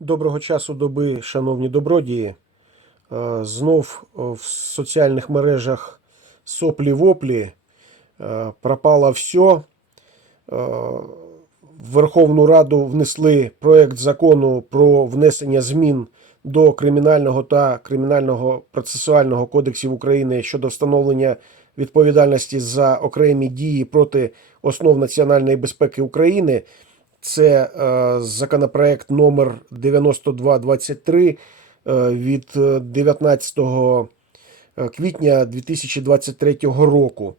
Доброго часу доби, шановні добродії. Е, Знов е, в соціальних мережах соплі-воплі е, пропало все. В Верховну Раду внесли проект закону про внесення змін до Кримінального та Кримінального процесуального кодексів України щодо встановлення відповідальності за окремі дії проти основ національної безпеки України. Це е, законопроект номер 9223 е, від е, 19 квітня 2023 року.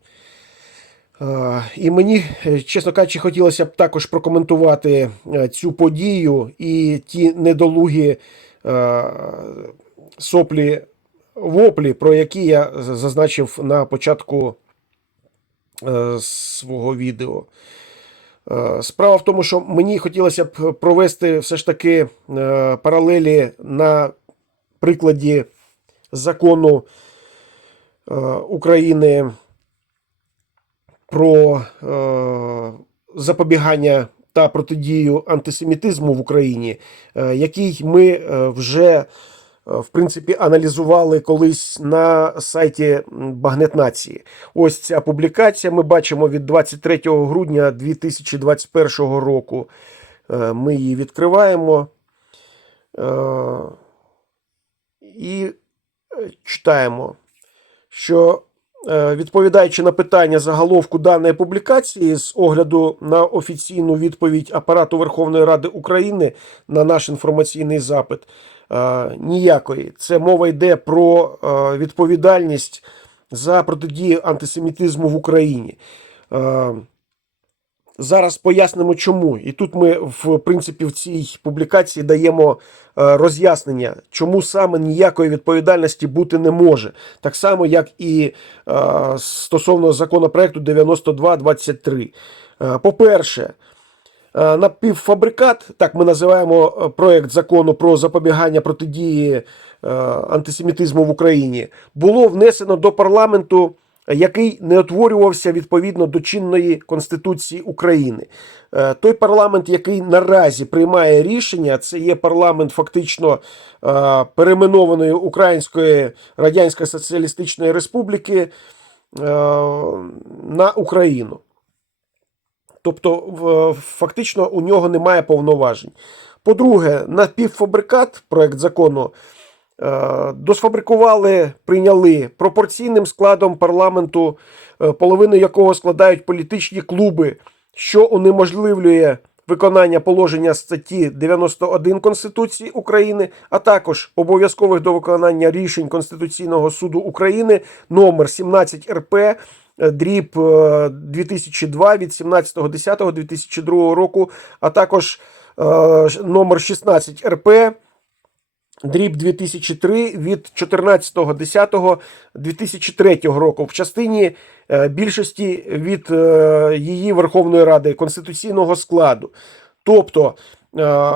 Е, І мені, е, чесно кажучи, хотілося б також прокоментувати е, цю подію і ті недолугі е, соплі воплі, про які я зазначив на початку е, свого відео. Е, Справа в тому, що мені хотілося б провести все ж таки е, паралелі на прикладі закону е, України про запобігання та протидію антисемітизму в Україні, який ми вже в принципі аналізували колись на сайті Багнет Нації. Ось ця публікація. Ми бачимо від 23 грудня 2021 року. Е, Ми її відкриваємо е, і е, читаємо, що е, відповідаючи на питання заголовку даної публікації з огляду на офіційну відповідь Апарату Верховної Ради України на наш інформаційний запит, е, ніякої. Це мова йде про е, відповідальність за протидію антисемітизму в Україні. Е, Зараз пояснимо, чому. І тут ми, в принципі, в цій публікації даємо е, роз'яснення, чому саме ніякої відповідальності бути не може. Так само, як і е, стосовно законопроекту 9223. Е, По-перше, Е, Напівфабрикат, так ми називаємо е, проект закону про запобігання протидії е, антисемітизму в Україні, було внесено до парламенту, який не утворювався відповідно до чинної Конституції України. Е, Той парламент, який наразі приймає рішення, це є парламент фактично е, перейменованої Української Радянської Соціалістичної Республіки е, на Україну. Тобто, фактично, у нього немає повноважень. По-друге, напівфабрикат, проект закону, е, досфабрикували, прийняли пропорційним складом парламенту, е, половину якого складають політичні клуби, що унеможливлює виконання положення статті 91 Конституції України, а також обов'язкових до виконання рішень Конституційного суду України номер 17 РП дріб е, 2002 від 17.10.2002 року, а також е, номер 16 РП дріб 2003 від 14.10.2003 року в частині е, більшості від е, її Верховної Ради конституційного складу. Тобто е,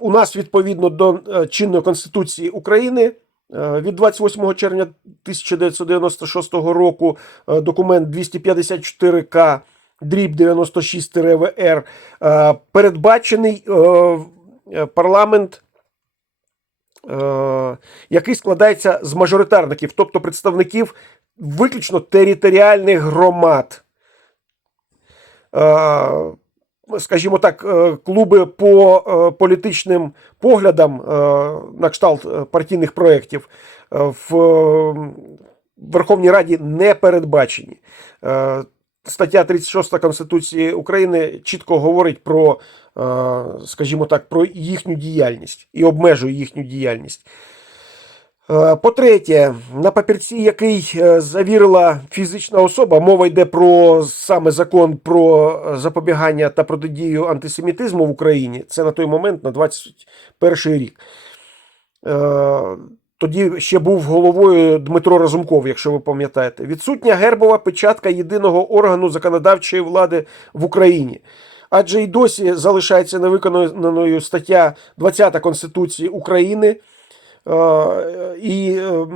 у нас відповідно до е, чинної Конституції України е, від 28 червня 1996 року е, документ 254К дріб 96-ВР е, передбачений е, е, парламент е, який складається з мажоритарників, тобто представників виключно територіальних громад. Скажімо так, е, клуби по е, політичним поглядам е, на кшталт партійних проєктів в Верховній Раді не передбачені. Стаття 36 Конституції України чітко говорить про, скажімо так, про їхню діяльність і обмежує їхню діяльність. Е, По-третє, на папірці, який е, завірила фізична особа, мова йде про саме закон про е, запобігання та протидію антисемітизму в Україні. Це на той момент, на 21 рік. Тоді ще був головою Дмитро Разумков, якщо ви пам'ятаєте. Відсутня гербова печатка єдиного органу законодавчої влади в Україні. Адже й досі залишається невиконаною стаття 20 Конституції України, І е,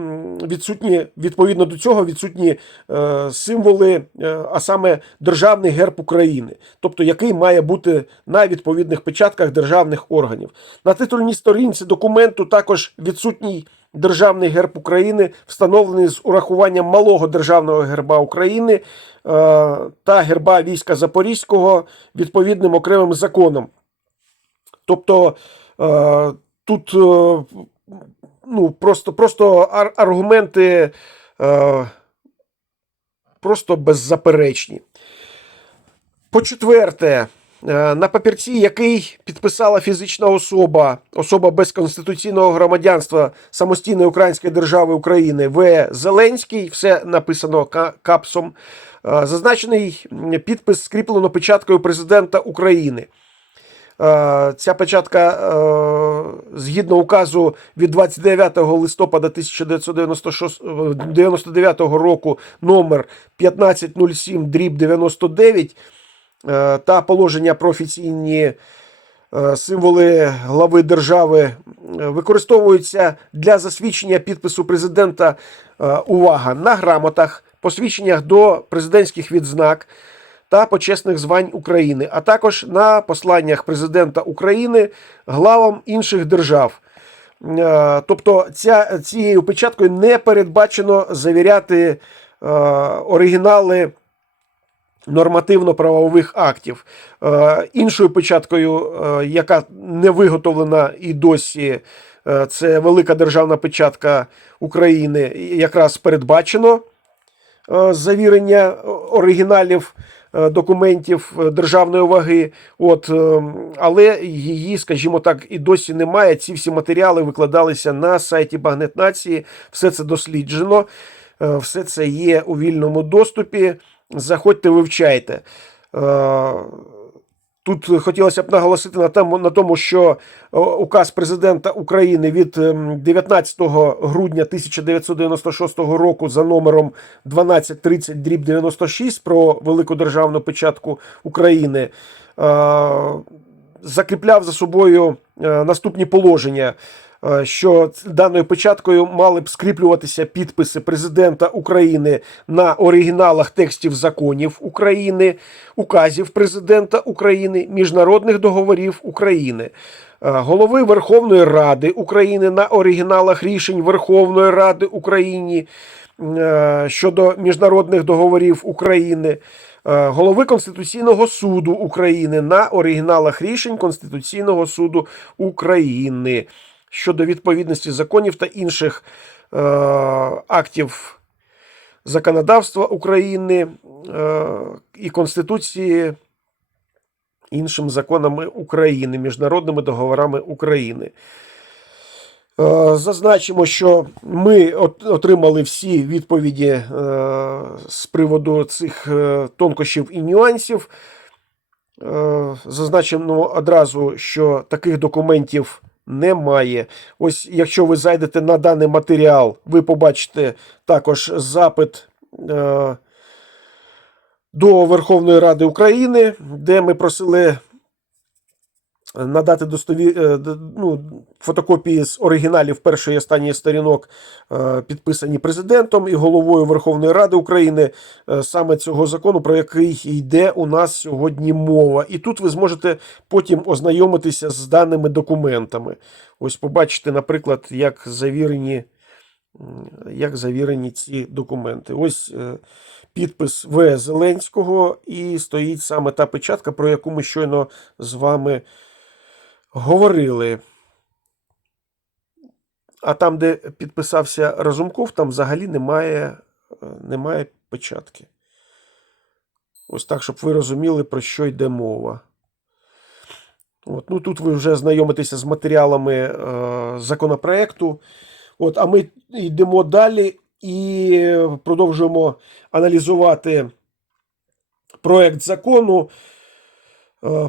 відсутні відповідно до цього відсутні е, символи, е, а саме державний герб України, тобто який має бути на відповідних печатках державних органів. На титульній сторінці документу також відсутній державний герб України, встановлений з урахуванням малого державного герба України е, та герба війська Запорізького відповідним окремим законом. Тобто е, тут е, ну, просто, просто ар- аргументи е, просто беззаперечні. По-четверте, е, на папірці, який підписала фізична особа, особа без конституційного громадянства самостійної Української держави України В. Зеленський, все написано ка- капсом. е, Зазначений підпис скріплено печаткою президента України. Е, Ця печатка е, згідно указу від 29 листопада 1999 року номер 1507 дріб 99 е, та положення про офіційні е, символи глави держави е, використовуються для засвідчення підпису президента. е, Увага на грамотах, посвідченнях до президентських відзнак та почесних звань України, а також на посланнях президента України главам інших держав. Е, Тобто ця, цією печаткою не передбачено завіряти е, оригінали нормативно-правових актів. Е, іншою печаткою, яка не виготовлена і досі, це велика державна печатка України, якраз передбачено завірення оригіналів документів е, державної ваги. От, е, але її, скажімо так, і досі немає. Ці всі матеріали викладалися на сайті Багнет Нації. Все це досліджено, е, все це є у вільному доступі. Заходьте, вивчайте. Тут хотілося б наголосити на тому, на тому, що е, указ президента України від ем, 19 грудня 1996 року за номером 1230 дріб 96 про велику державну печатку України е, закріпляв за собою е, наступні положення. Е, Що даною печаткою мали б скріплюватися підписи президента України на оригіналах текстів законів України, указів президента України, міжнародних договорів України, е, голови Верховної Ради України на оригіналах рішень Верховної Ради України е, щодо міжнародних договорів України. Голови Конституційного суду України на оригіналах рішень Конституційного суду України щодо відповідності законів та інших е, актів законодавства України е, і Конституції іншим законами України, міжнародними договорами України. Е, Зазначимо, що ми отримали всі відповіді е, з приводу цих е, тонкощів і нюансів. Зазначимо одразу, що таких документів немає. Ось, якщо ви зайдете на даний матеріал, ви побачите також запит е, до Верховної Ради України, де ми просили надати достові... е, ну, фотокопії з оригіналів першої і останньої сторінок, е, підписані президентом і головою Верховної Ради України, е, саме цього закону, про який йде у нас сьогодні мова. І тут ви зможете потім ознайомитися з даними документами. Ось побачите, наприклад, як завірені, як завірені ці документи. Ось підпис В. Зеленського, і стоїть саме та печатка, про яку ми щойно з вами говорили. А там, де підписався Разумков, там взагалі немає, е, немає печатки. Ось так, щоб ви розуміли, про що йде мова. От, ну, тут ви вже знайомитеся з матеріалами е, законопроекту. От, а ми йдемо далі і продовжуємо аналізувати проект закону,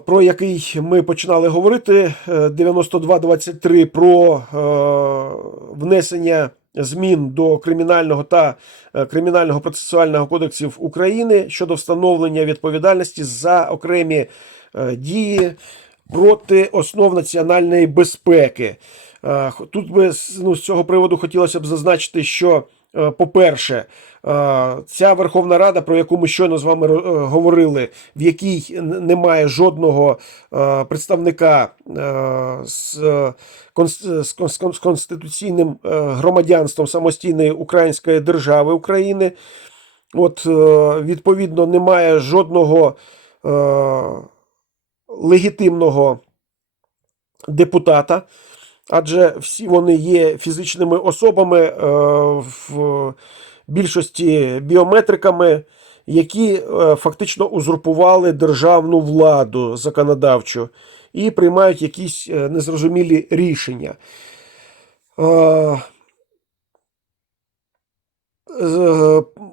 про який ми починали говорити, е, 9223 про е, внесення змін до кримінального та е, кримінального процесуального кодексів України щодо встановлення відповідальності за окремі е, дії проти основ національної безпеки. Е, Тут би ну, з цього приводу хотілося б зазначити, що, е, по-перше, е, ця Верховна Рада, про яку ми щойно з вами е, говорили, в якій немає жодного е, представника е, з, е, конс- з кон- з кон- з конституційним е, громадянством самостійної Української держави України. От, е, відповідно, немає жодного е, легітимного депутата, адже всі вони є фізичними особами е, в більшості біометриками, які е, фактично узурпували державну владу законодавчу і приймають якісь е, незрозумілі рішення. Е,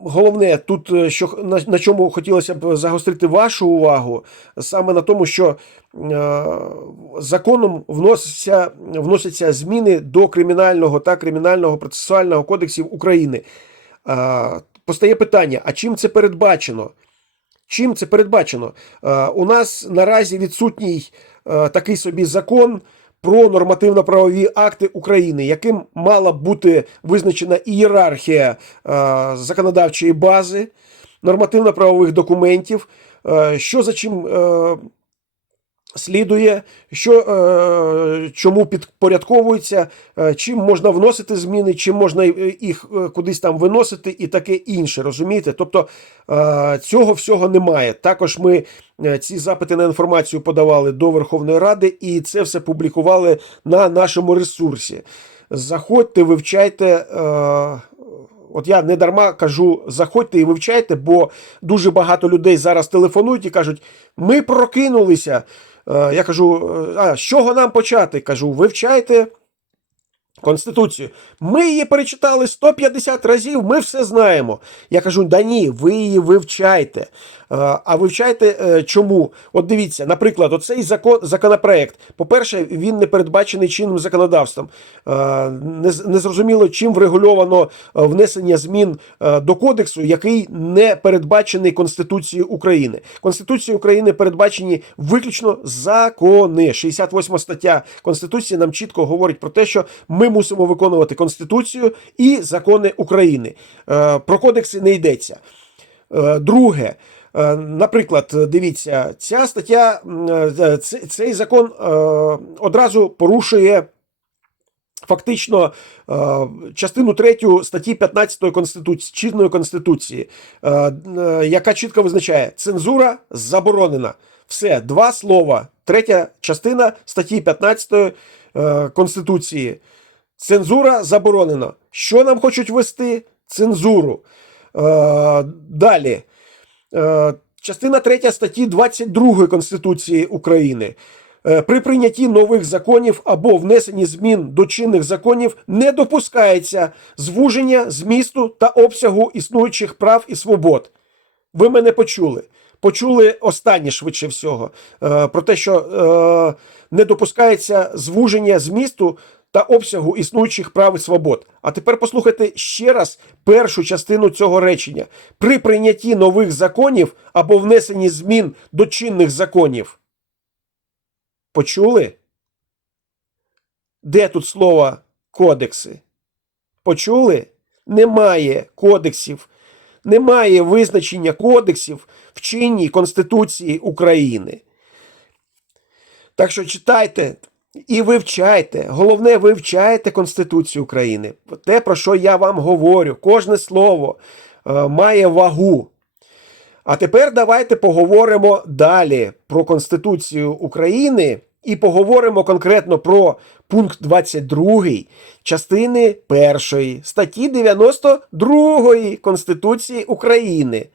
Головне, тут що на, на чому хотілося б загострити вашу увагу, саме на тому, що е, законом вносяться, вносяться зміни до кримінального та кримінального процесуального кодексів України. Постає питання: а чим це передбачено? Чим це передбачено? У нас наразі відсутній такий собі закон про нормативно-правові акти України, яким мала бути визначена ієрархія законодавчої бази, нормативно-правових документів, що за чим слідує, що, е, чому підпорядковується, е, чим можна вносити зміни, чим можна е, їх кудись там виносити і таке інше. Розумієте? Тобто цього всього немає. Також ми ці запити на інформацію подавали до Верховної Ради, і це все публікували на нашому ресурсі. Заходьте, вивчайте. От я не дарма кажу, заходьте і вивчайте, бо дуже багато людей зараз телефонують і кажуть: ми прокинулися. Е, Я кажу, а з чого нам почати? Кажу, вивчайте Конституцію. Ми її перечитали 150 разів, ми все знаємо. Я кажу, да ні, ви її вивчайте. Е, А вивчайте е, чому? От дивіться, наприклад, оцей закон, законопроект, по-перше, він не передбачений чинним законодавством. Е, Не, зрозуміло, чим врегульовано внесення змін до кодексу, який не передбачений Конституцією України. Конституцією України передбачені виключно закони. 68 стаття Конституції нам чітко говорить про те, що ми мусимо виконувати Конституцію і закони України. Е, Про кодекси не йдеться. Е, Друге, е, наприклад, дивіться, ця стаття, цей закон одразу порушує. Фактично, частину 3 статті 15 Конституції, чинної Конституції, яка чітко визначає, цензура заборонена. Все, два слова. Третя частина статті 15 е, Конституції. Цензура заборонена. Що нам хочуть ввести? Цензуру. Е, Далі. Е, Частина 3 статті 22 Конституції України. Е, При прийнятті нових законів або внесенні змін до чинних законів не допускається звуження змісту та обсягу існуючих прав і свобод. Ви мене почули. Почули останнє швидше всього. Е, про те, що е, не допускається звуження змісту та обсягу існуючих прав і свобод. А тепер послухайте ще раз першу частину цього речення: при прийнятті нових законів або внесенні змін до чинних законів. Почули? Де тут слово кодекси? Почули? Немає кодексів, немає визначення кодексів в чинній Конституції України. Так що читайте і вивчайте. Головне, вивчайте Конституцію України. Те, про що я вам говорю, кожне слово е, має вагу. А тепер давайте поговоримо далі про Конституцію України і поговоримо конкретно про пункт 22 частини 1 статті 92 Конституції України,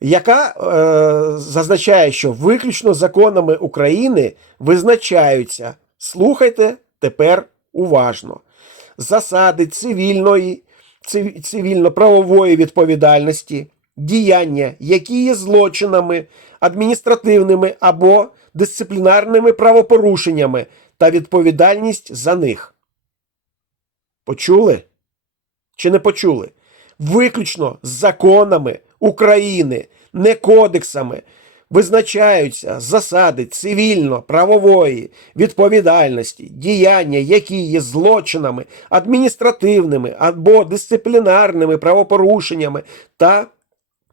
яка е, зазначає, що виключно законами України визначаються. Слухайте тепер уважно. Засади цивільної, цивільно-правової відповідальності, діяння, які є злочинами, адміністративними або дисциплінарними правопорушеннями та відповідальність за них. Почули? Чи не почули? Виключно законами України, не кодексами. Визначаються засади цивільно-правової відповідальності, діяння, які є злочинами, адміністративними або дисциплінарними правопорушеннями та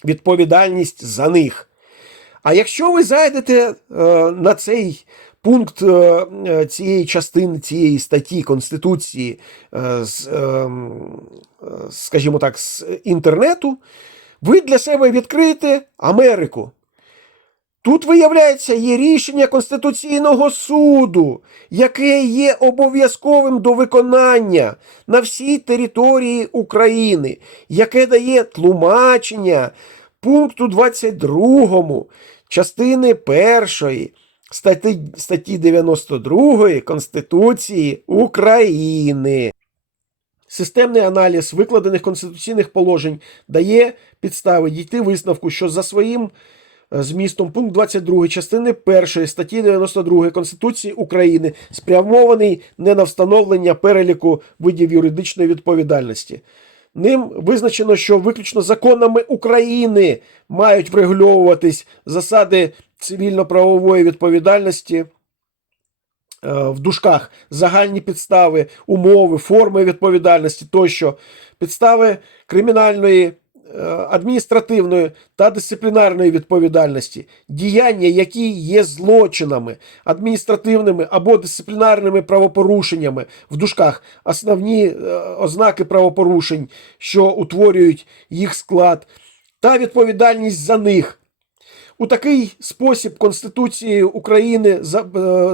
відповідальність за них. А якщо ви зайдете е, на цей пункт е, е, цієї частини цієї статті Конституції, з, скажімо так, з інтернету, ви для себе відкриєте Америку. Тут, виявляється, є рішення Конституційного суду, яке є обов'язковим до виконання на всій території України, яке дає тлумачення пункту 22 частини 1 статті, статті 92 Конституції України. Системний аналіз викладених конституційних положень дає підстави дійти висновку, що за своїм змістом пункт 22 частини 1 статті 92 Конституції України спрямований не на встановлення переліку видів юридичної відповідальності. Ним визначено, що виключно законами України мають врегульовуватись засади цивільно-правової відповідальності е, в дужках загальні підстави, умови, форми відповідальності тощо, підстави кримінальної, е, адміністративної та дисциплінарної відповідальності, діяння, які є злочинами, адміністративними або дисциплінарними правопорушеннями в дужках, основні е, ознаки правопорушень, що утворюють їх склад, та відповідальність за них. У такий спосіб Конституція України е,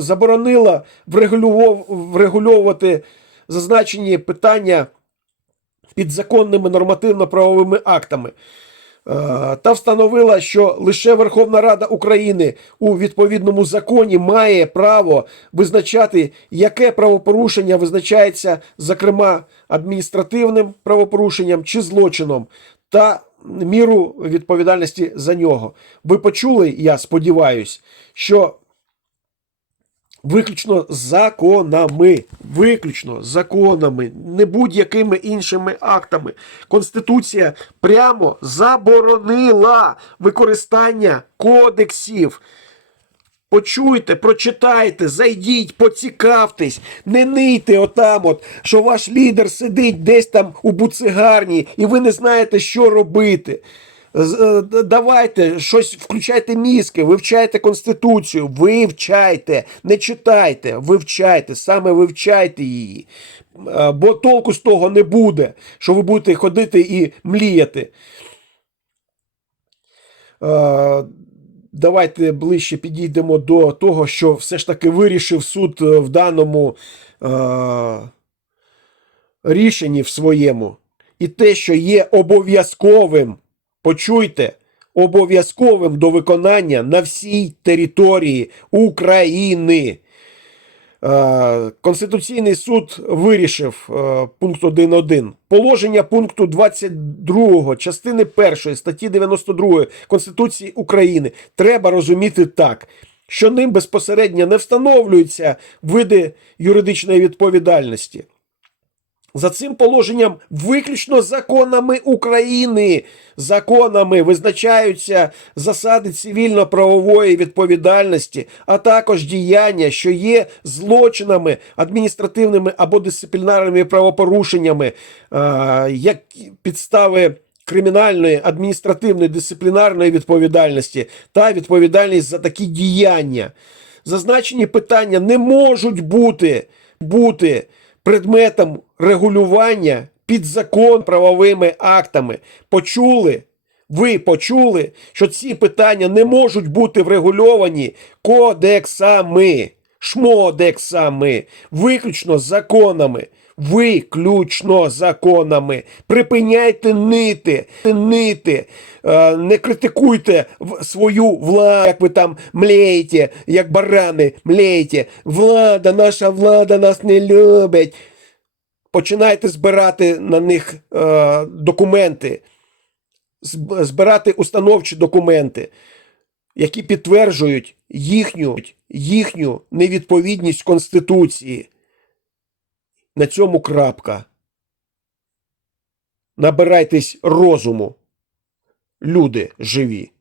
заборонила врегульовувати зазначені питання підзаконними нормативно-правовими актами. Е, Та встановила, що лише Верховна Рада України у відповідному законі має право визначати, яке правопорушення визначається, зокрема, адміністративним правопорушенням чи злочином, та міру відповідальності за нього. Ви почули, я сподіваюсь, що виключно законами, виключно законами, не будь-якими іншими актами. Конституція прямо заборонила використання кодексів. Почуйте, прочитайте, зайдіть, поцікавтесь, не нийте отам, от, що ваш лідер сидить десь там у буцигарні, і ви не знаєте, що робити. Е, Давайте щось включайте мізки, вивчайте конституцію, вивчайте, не читайте, вивчайте, саме вивчайте її. Е, Бо толку з того не буде, що ви будете ходити і мліяти. Е, Давайте ближче підійдемо до того, що все ж таки вирішив суд в даному рішенні в своєму. І те, що є обов'язковим, почуйте, обов'язковим до виконання на всій території України. Е, Конституційний суд вирішив е, пункт 1.1. Положення пункту 22 частини 1 статті 92 Конституції України треба розуміти так, що ним безпосередньо не встановлюються види юридичної відповідальності. За цим положенням виключно законами України, законами визначаються засади цивільно-правової відповідальності, а також діяння, що є злочинами, адміністративними або дисциплінарними правопорушеннями, е, як підстави кримінальної, адміністративної, дисциплінарної відповідальності та відповідальність за такі діяння. Зазначені питання не можуть бути, бути предметом регулювання під закон правовими актами. Почули? Ви почули, що ці питання не можуть бути врегульовані кодексами, шмодексами, виключно законами. Виключно законами. Припиняйте нити, нити, Е, не критикуйте свою владу, як ви там млеєте, як барани млеєте. Влада, наша влада нас не любить. Починайте збирати на них е, документи, збирати установчі документи, які підтверджують їхню, їхню невідповідність Конституції. На цьому крапка. Набирайтесь розуму, люди живі.